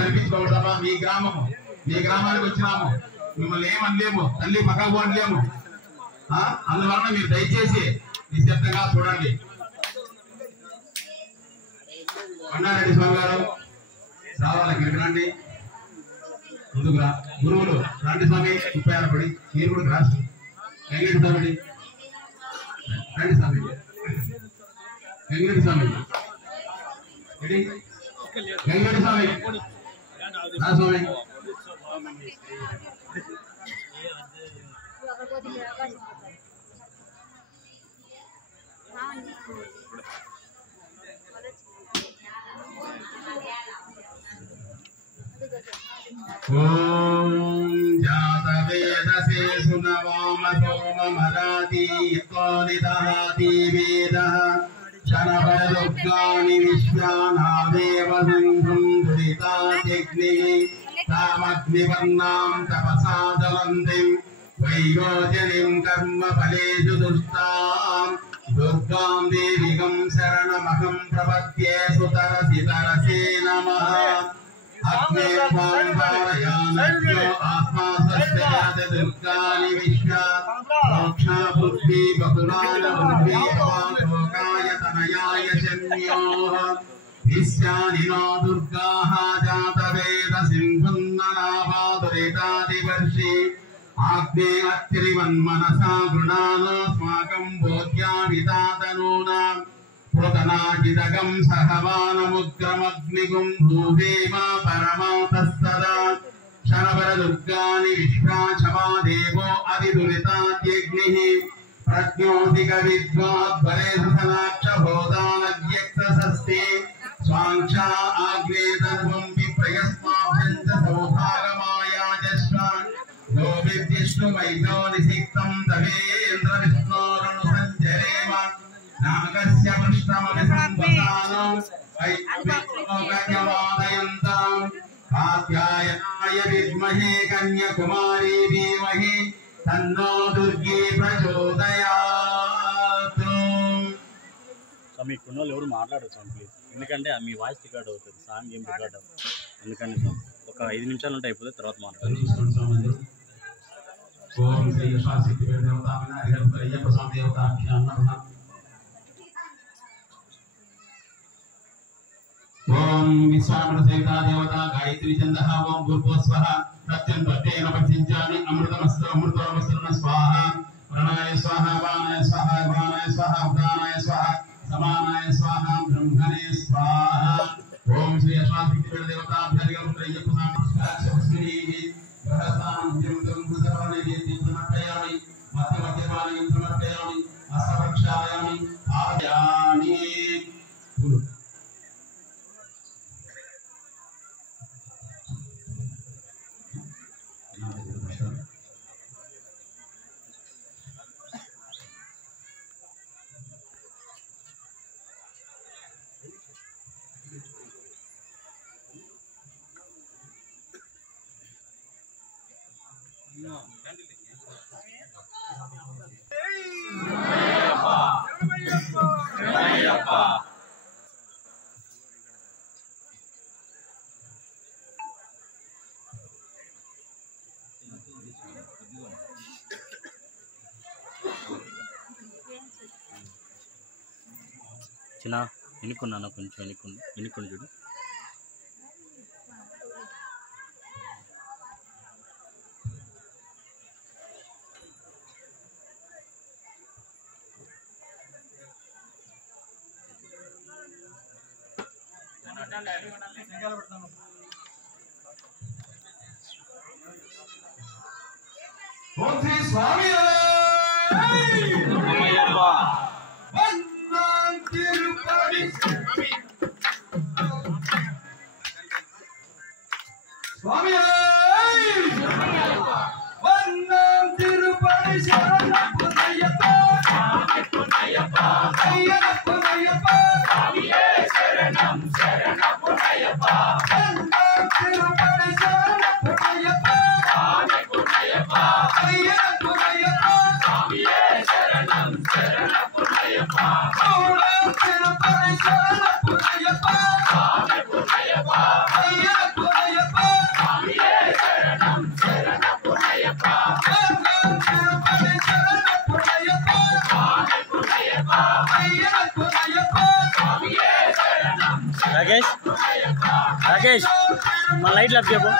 కనిపించుకోవడమా మీ గ్రామము, మీ గ్రామానికి వచ్చినాము, మిమ్మల్ని ఏమనలేము, తల్లి పక్కకు అనలేము. అందువలన మీరు దయచేసి నిశ్శబ్దంగా చూడండి. అన్నారెడ్డి స్వామి గారు రావాలి, ఇక్కడికి రండి, ముందుగా గురువులు రండి స్వామి, 36 పడి మీరు కూడా రాసి వెంకట స్వామి రండి స్వామి, వెంకట స్వామి వెంకట స్వామి రా స్వామి. ఓం జాతవేదసే సునవామ సోమమరాతి యతోనిదహాతి వేదః శనవరుగ్గాని విశ్వానాదేవ సంఘం దురితాగ్నిః తామగ్నివర్ణాం తపసా జ్వలంతిం వైరోచనిం కర్మ ఫలేషు దుష్టాం దుర్గాం దేవికం శరణమహం ప్రపద్యే సుతరసి తరసే నమః. అగ్నిర్వాంధారయానస్యో ఆత్మాసస్యాద దుర్గాని విశ్వ మోక్షా బుద్ధి బహుళాన బుద్ధి భవాలోకాయ తనయాయ శన్యోః నిశ్చానినో దుర్గాః జాతవేద సింధున్ననాభాదురితాదివర్షి ఆగ్నే అత్రివన్మనసా గృణానస్మాకం బోధ్యావితాతనూనాం పురతనాజిదగం సహవానముగ్రమగ్నిగుం భూదేవ పరమాతస్తదా శనవరదుర్గాని విశ్వాచమా దేవో అవిదురితాద్యగ్నిః ప్రజ్ఞోతిక విద్వాద్వరే సనాక్ష భోదానవ్యక్తసస్తే స్వాంక్షా ఆగ్నే సర్వం విప్రయస్మాభ్యం చ సౌభాగమాయాజస్వ గోవిద్విష్ణు వైదో నిసిక్తం తవేంద్ర విష్ణోరను సంచరేమ నాగస్య పృష్ఠమపి సంవసానం వైష్ణోకన్యవాదయంతాం కాత్యాయనాయ విద్మహే కన్యకుమారీ ధీమహి తన్నో దుర్గే ప్రచోదయాత్. మీకున్న వాళ్ళు ఎవరు మాట్లాడచ్చు ప్లీజ్, ఎందుకంటే మీ వాయిస్ రికార్డ్ అవుతుంది, సాంగ్ ఏం రికార్డ్ అవుతుంది. ఎందుకంటే ఒక 5 నిమిషాలు ఉంటే అయిపోతే తర్వాత మాట్లాడాలి. ఓం శ్రీ యశాశక్తి దేవతాభ్యాం హరిహరయ్యప్ప స్వామి దేవతాభ్యాం నమః. ఓం విశ్వామిత్ర సహితా దేవత గాయత్రి ఛందః ఓం భూర్భువస్వః సత్యం ప్రత్యేన పఠించామి అమృతమస్తు అమృతోమస్తు స్వాహ ప్రణాయ స్వాహ వానాయ స్వాహ వానాయ స్వాహ ఉదానాయ స్వాహ సమానాయ స్వాహ బ్రహ్మణే స్వాహ. ఓం శ్రీ యశాశక్తి దేవతాభ్యాం హరిహరయ్యప్ప స్వామి గ్రహస్థానం జంతం కుసర్వనిధి సమర్పయామి మధ్యమధ్యపాలి సమర్పయామి అసవక్షాయామి ఆయామి. చిన్న ఎన్నుకున్నాను, కొంచెం ఎన్నుకుని చూడు. ఓం శ్రీ స్వామి స్వామి వందం తిరుపతి శరణయ్యప్ప అయ్యప్ప స్వామియే శరణం శరణయ్యప్ప వందం తిరుపతి శరణయ్యప్ప అయ్యప్ప స్వామియే శరణం శరణయ్యప్ప తిరుపతి శరణయ్యప్ప అయ్యప్ప రాకేష్ రాకేష్ మన లైట్లు అప్ చెప్పు.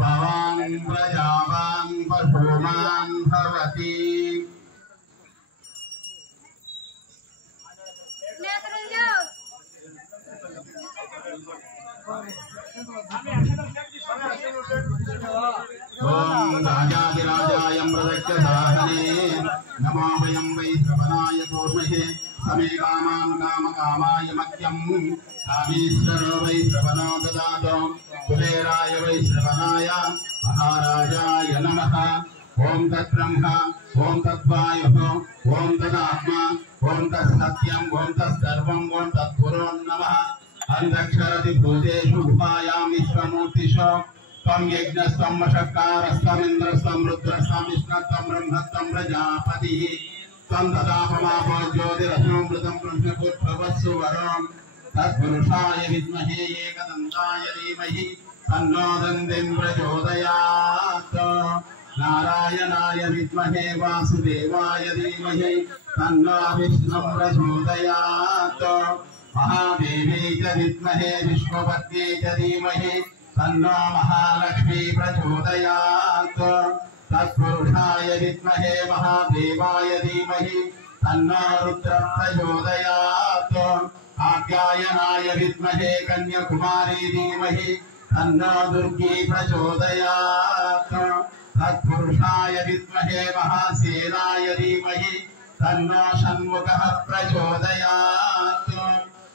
भवान् प्रजावान् पशुमान् भवति ओम राजाधिराजाय मृदक्ष साहने नमो वयं वै श्रवणाय कूर्महे समे कामान् कामकामाय मह्यं कामेश्वरो वै श्रवणो ददातु कुबेराय वै श्रवणाय महाराजाय नमः ओम तद्ब्रह्म ओम तद्वायुः ओम तदात्मा ओम तत्सत्यं ओम तत्सर्वं ओम तत्पुरो नमः अंधक्षरति भूतेषु गुहायां विश्वमूर्तिषु त्वं यज्ञस्त्वं वषट्कारस्त्वं इन्द्रस्त्वं रुद्रस्त्वं विष्णुस्त्वं ब्रह्मस्त्वं प्रजापतिः त्वं तदापमापो ज्योतिरसोऽमृतं ब्रह्मपुत्रवस्सु वरं तत्पुरुषाय विद्महे एकदन्ताय धीमहि तन्नो दन्तिं प्रचोदयात् नारायणाय विद्महे वासुदेवाय धीमहि तन्नो विष्णुं प्रचोदयात् महादेवी च विद्महे विष्णुपत्न्यै च धीमहि तन्नो महालक्ष्मी प्रचोदयात् तत्पुरुषाय विद्महे महादेवाय धीमहि तन्नो रुद्र प्रचोदयात् कात्यायनाय विद्महे कन्याकुमारी धीमहि तन्नो दुर्गी प्रचोदयात् तत्पुरुषाय विद्महे महासेनाय धीमहि तन्नो षण्मुखः प्रचोदयात्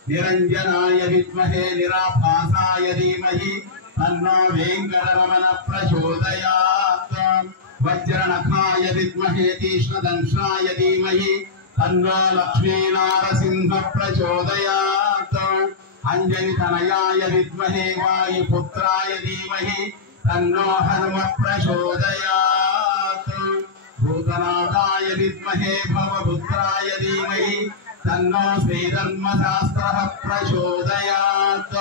निरञ्जनाय विद्महे निराभासाय धीमहि तन्नो वेङ्कटरमण प्रचोदयात् वज्रनखाय विद्महे तीक्ष्णदंशाय धीमहि तन्नो लक्ष्मीनारसिंह प्रचोदयात् अंजनितनयाय विद्महे वायुपुत्राय धीमहि तन्नो हनुम प्रचोदयात् भूतनाथाय विद्महे भवपुत्राय धीमहि तन्नो श्रीधर्मशास्त्रः प्रचोदयात्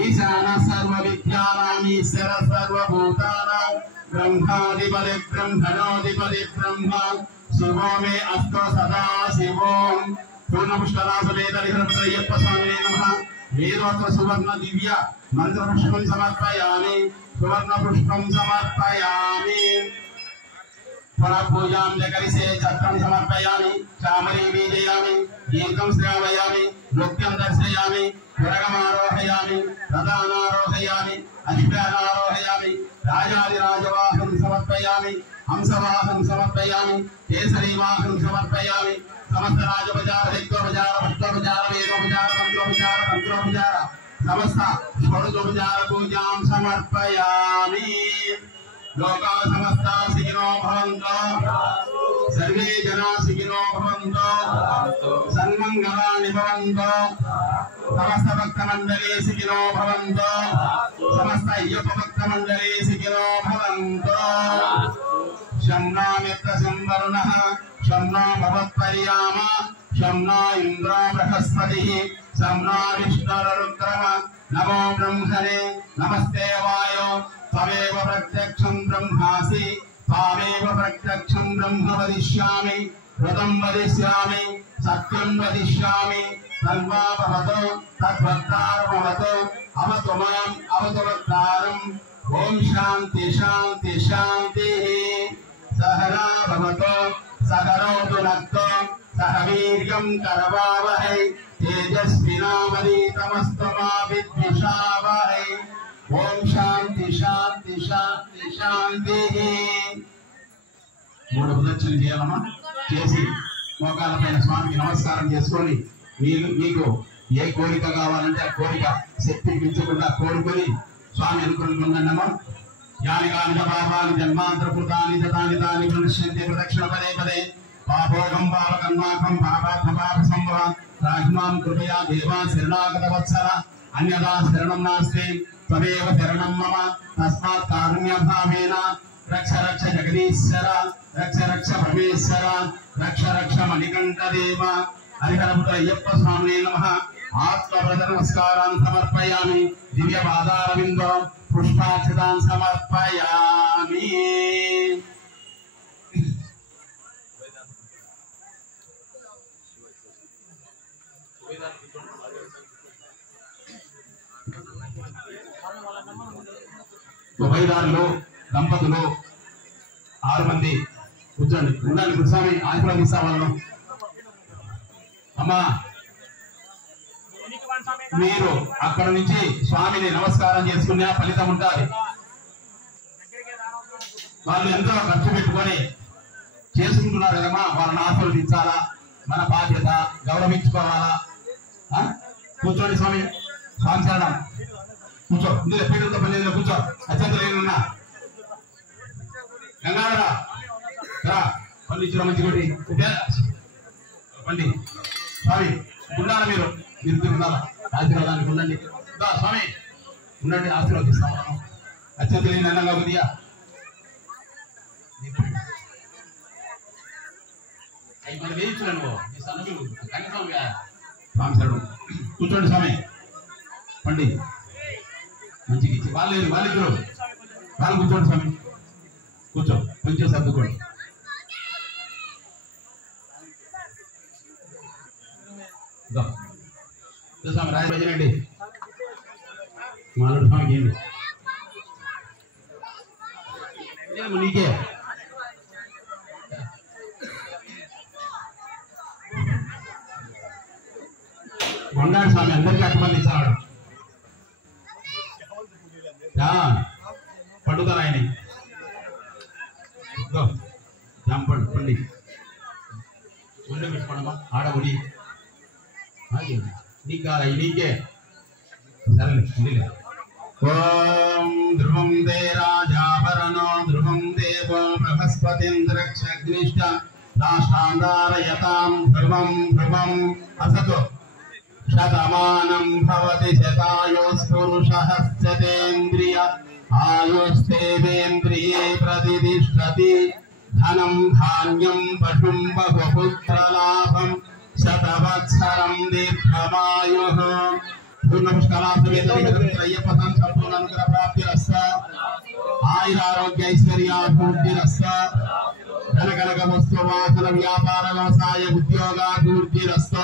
ईशानः सर्वविद्यानाम् ईश्वर सर्वभूतानां ब्रह्माधिपति ब्रह्मणोऽधिपति ब्रह्म शिवो मे अस्तु सदा शिवो पूर्णपुष्करासुवेदरिहृतय्यप्प स्वामिने नमः वेदोक्त सुवर्ण दिव्य मंत्रपुष्पं समर्पयामि सुवर्णपुष्पं समर्पयामि पूजां जगरिसे चक्रं समर्पयामि चामरी बीजयामि गीतं श्रावयामि नृत्यं दर्शयामि पुरगमारोहयामि रथानारोहयामि अश्वानारोहयामि राजादिराजवाहनं समर्पयामि हंसवाहनं समर्पयामि केसरीवाहनं समर्पयामि समस्त राजोपचार दैत्योपचार भक्तोपचार वेदोपचार मंत्रोपचार तंत्रोपचार समस्त षोडशोपचार पूजां समर्पयामि लोका समस्ता सुखिनो भवन्तु सर्वे जना सुखिनो भवन्तु सन्मंगलानि भवन्तु समस्त भक्तमण्डले सुखिनो भवन्तु समस्त अय्यप्प भक्तमण्डले सुखिनो भवन्तु शं नो मित्रं वरुणः शं नो भवत्पर्यामा शं नो इन्द्रो बृहस्पतिः शं नो विष्णुरुद्रः नमो ब्रह्मणे नमस्ते वायो त्वमेव प्रत्यक्षं ब्रह्मासि त्वमेव प्रत्यक्षं ब्रह्म वदिष्यामि ऋतं वदिष्यामि सत्यं वदिष्यामि तन्वा भवतु तद्वक्तारमवतु अवतु माम् अवतु वक्तारम् ॐ शान्ति शान्ति शान्तिः सहना भवतु सहनोतु नक्तु सह वीर्यं करवावहै तेजस्विनावधीतमस्तु मा विद्विषावहै ओम शांति शांति शांति शांति మూడు ప్రదక్షిణలు చేయాలమ్మా చేసి మోకాళ్ళ పైన స్వామికి నమస్కారం చేసుకొని మీకు ఏ కోరిక కావాలంటే ఆ కోరిక శక్తి మించకుండా కోరుకొని స్వామి అనుకుంటున్నానమ్మా యాని కాని పాపాని జన్మాంతరకృతాని జతాని తాని ప్రణశ్యంతి ప్రదక్షిణ పదే పదే పాపోగం పాపకర్మాకం పాపాత్మ పాప సంభవ రాజ్మాం కృపయా దేవా శరణాగత వత్సల అన్యదా శరణం నాస్తి त्वमेव शरणं मम तस्मात् कारुण्यभावेन रक्ष रक्ष जगदीश्वर रक्ष रक्ष भवेश्वर रक्ष रक्ष मणिकण्ठदेव हरिहरपुत्र अय्यप्प स्वामिने नमः आत्मप्रद नमस्कारान् समर्पयामि दिव्यपादारविन्दो पुष्पाक्षतान् समर्पयामि ఉభయదారులు దంపతులు 6 మంది కూర్చోండి. ఉండండి గురుస్వామి, ఆశీర్వదిస్తా వాళ్ళను. అమ్మా మీరు అక్కడ నుంచి స్వామిని నమస్కారం చేసుకునే ఫలితం ఉంటుంది. వాళ్ళు ఎంతో ఖర్చు పెట్టుకొని చేసుకుంటున్నారు కదమ్మా, వాళ్ళని ఆశీర్వదించాలా, మన బాధ్యత, గౌరవించుకోవాలా. కూర్చోండి స్వామి, స్వామి శరణం. కూర్చో, ఇందులో పీఠంతో పని కూర్చో. అత్యంతలేనున్నా గంగాధర పండించడం మంచి కొట్టి పండి స్వామి ఉండాలి. మీరు ఉండాలా, ఆశీర్వాదానికి ఉండండి. స్వామి ఉండండి, ఆశీర్వదిస్తాం. అత్యంతలేని అన్నంగా కొద్దిగా మరి వేయించులే నువ్వు స్వామి శరణం. కూర్చోండి స్వామి, పండి మంచిగా ఇచ్చి వాళ్ళిద్దరు వాళ్ళు కూర్చోండి స్వామి. కూర్చో, కొంచెం సర్దుకోండి. స్వామి రాజండి, మాలూరు స్వామికి ఏంటి నీకే ఉన్నాడు స్వామి, అందరికీ అట్టుమల్లి ఇచ్చాడు. పండుతారు ఆయన జాంపండు పండి ఒళ్ళు పెట్టుకోండమ్మా. ఆడగుడి నీకే సరేలే. ఓం ధ్రువం దే రాజాభరణో ధ్రువం దేవో బృహస్పతింద్రక్షగ్నిష్ట రాష్ట్రాంధారయతాం ధ్రువం ధ్రువం అసతో శతమానం భవతి శతాయుఃపురుషః శతేంద్రియ ఆయుస్తేంద్రియే ప్రతిష్టతి. ధనం ధాన్యం పశుం బహుపుత్రలాభం శతవత్సరం దీర్ఘమాయుః. పూర్ణపుష్కరార్థవేదయ్యప్ప సంపూర్ణ అనుగ్రహ ప్రాప్తిరస్త. ఆయురారోగ్య ఐశ్వర్యాభివృద్ధిరస్త. ధనకనక వస్తు వాహన వ్యాపార వ్యవసాయ ఉద్యోగాభివృద్ధిరస్త.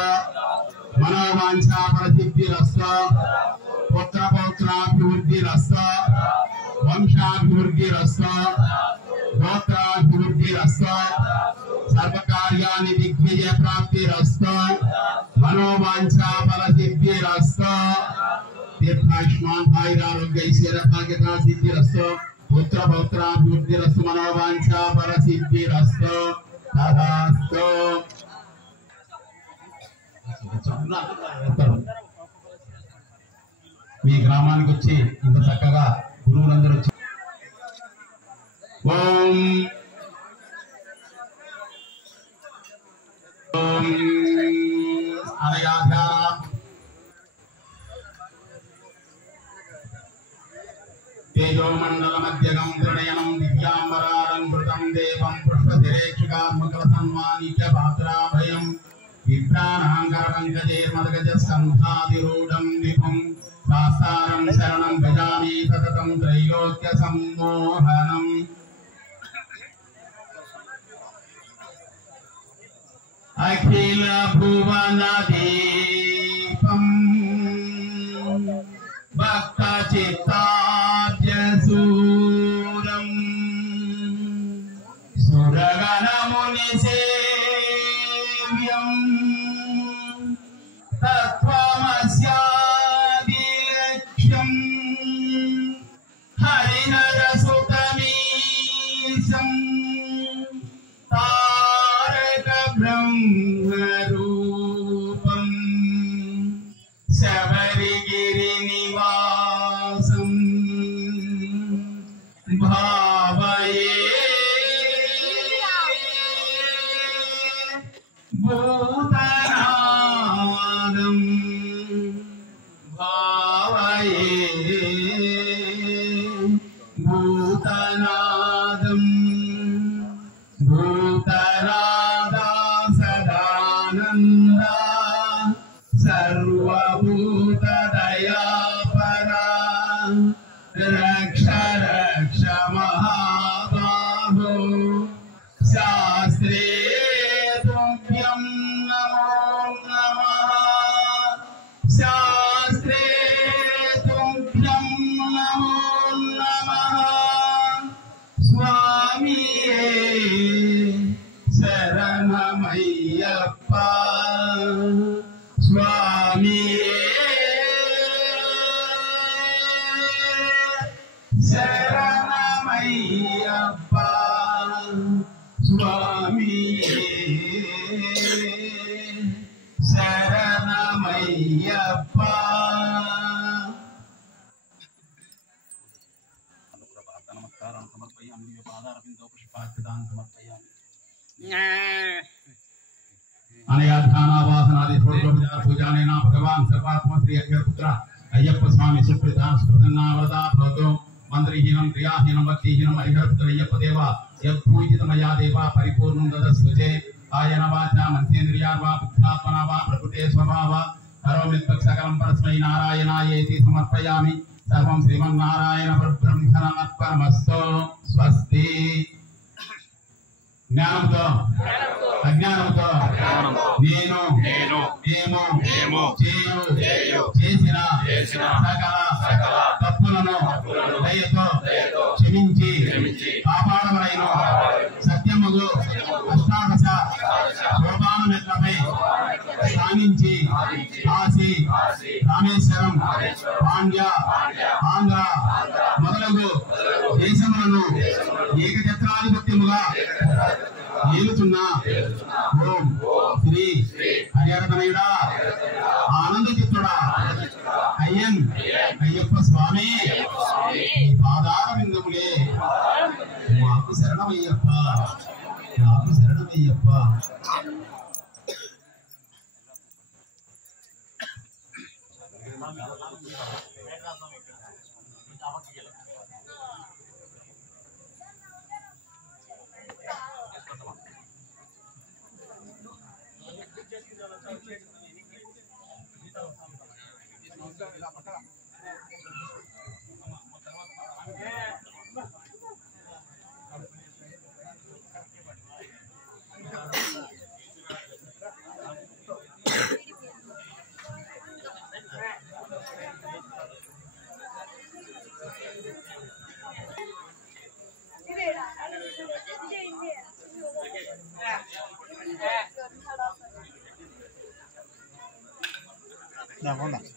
మనోవాంఛా ప్రసిద్ధిరస్త. పుత్ర పౌత్రాభివృద్ధిరస్త. వంశాభివృద్ధిరస్త. గోత్రాభివృద్ధిరస్త. సర్వకార్యాన్ని దిగ్విజయ ప్రాప్తిరస్త. మనోవాంఛా ఫలసిద్ధిరస్త. దీర్ఘాయుష్మాన్ ఆయురారోగ్య ఐశ్వర్య భాగ్యత సిద్ధిరస్త. పుత్ర పౌత్రాభివృద్ధిరస్త. మనోవాంఛా ఫలసిద్ధిరస్త. తదాస్తు. మీ గ్రామానికి వచ్చి ఇంత చక్కగా గురువులందరూ వచ్చి ఓం ఓం అనయాధ్యాన తేజోమండల మధ్యగం త్రినయనం దివ్యాంబరాలంకృతం దేవం పుష్పశిరేక్షుకాత్మకల సన్మానిత్య పాత్రాభయం విభ్రానాంగరపంకజేర్మదగజ స్కంధాదిరూఢం విభుం శాస్త్రం శరణం భజామి సతతం త్రైలోక్య సమ్మోహనం. అఖిల భువన దీపం భక్త చిత్తార్జసూరం సురగణముని సేవ్యం తత్వమస్యాదిలక్ష్యం హరిహరసుతమీశం తారక బ్రహ్మరూపం శబరిగిరి నివాసం భావయే భూతనాదం భావయే భూతనాదం భూతనాదా సదానంద సర్వభూతదయాపరా రక్ష రక్ష మహాబాహో శాస్త్రే తుభ్యం నమో నమః శాస్త్రే తుభ్యం నమో నమః స్వామి శరణమయ్యప్ప స్వామి శరణమయ్యప్ప. నమస్కారం సమర్పయామి పాదారవిందో పుష్పార్పితాన్ సమర్పయామి. అనయా ధ్యానావాసనాది పూర్వోపచార పూజానేన భగవాన్ సర్వాత్మ శ్రీ అయ్యపుత్ర అయ్యప్ప స్వామి సుప్రీతా స్మృతన్నావరదా భవతో మంత్రహీనం క్రియాహీనం భక్తిహీనం హరిహరపుత్ర అయ్యప్ప దేవ యద్భూజితమయా దేవ పరిపూర్ణం దదస్సుతే ఆయన వాచ మనసేంద్రియార్వా బుద్ధ్యాత్మనా వా ప్రకృతే స్వభావ కరోమి సకలం పరస్మై నారాయణాయేతి సమర్పయామి. సర్వం శ్రీమన్నారాయణ పరబ్రహ్మణార్పణమస్తు. స్వస్తి. జ్ఞానంతో అజ్ఞానంతో నేను మేము చేసిన సకల తప్పులను దయతో క్షమించి కాపాడవలైన సత్యముగు అష్టాదశ శోభానమెట్లపై సాగించి కాశీ రామేశ్వరం పాండ్య ఆంధ్ర మొదలగు దేశములను ఏకఛత్రాధిపత్యముగా ఏలుతున్న ఓం శ్రీ హరిహరతనయుడా ఆనంద చిత్తుడా అయ్యన్ అయ్యప్ప స్వామి పాదార విందములే మాకు శరణమయ్యప్ప నాకు శరణమయ్యప్ప. Nah,